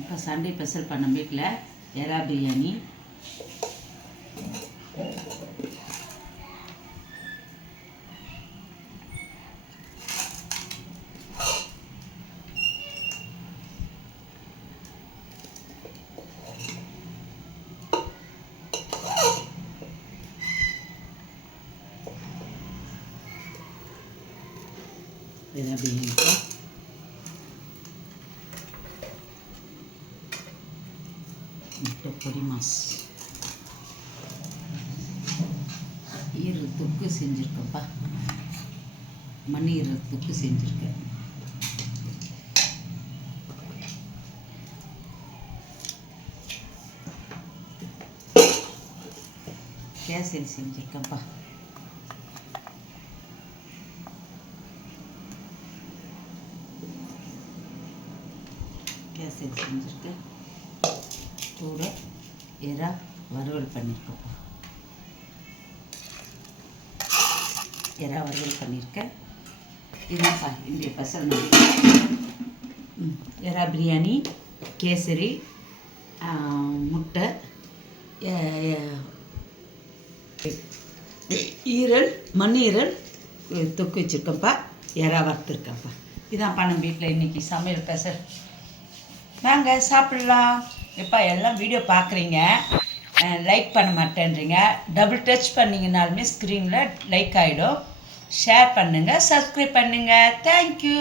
இப்போ Sunday special பண்ண வீட்டில் எறா பிரியாணி. எறா பிரியாணிக்கு முட்டை பொடி மாஸ், ஈரல் தொக்கு செஞ்சுருக்கப்பா. மண் ஈரல் தொக்கு செஞ்சுருக்கேன். கேசரி செஞ்சுருக்கேன்ப்பா. கேசரி செஞ்சுருக்கேன். கூட எறா வறுவல் பண்ணியிருக்கப்பா. எறா வறுவல் பண்ணியிருக்கேன். இதுதான்ப்பா இந்திய ஸ்பெஷல். எறா பிரியாணி, கேசரி, முட்டை, ஈரல், மண் ஈரல் தொக்கு வச்சுருக்கேன்ப்பா. எறா வறுத்துருக்கேன்ப்பா. இதான்ப்பா நம்ம வீட்டில் இன்றைக்கி சமையல் ஸ்பெஷல். வாங்க சாப்பிட்லாம். எப்பா எல்லாம் வீடியோ பார்க்குறீங்க, லைக் பண்ண மாட்டேன்றீங்க. டபுள் டச் பண்ணிங்கனாலுமே ஸ்க்ரீனில் லைக் ஆகிடும். ஷேர் பண்ணுங்கள், சப்ஸ்கிரைப் பண்ணுங்கள். தேங்க்யூ.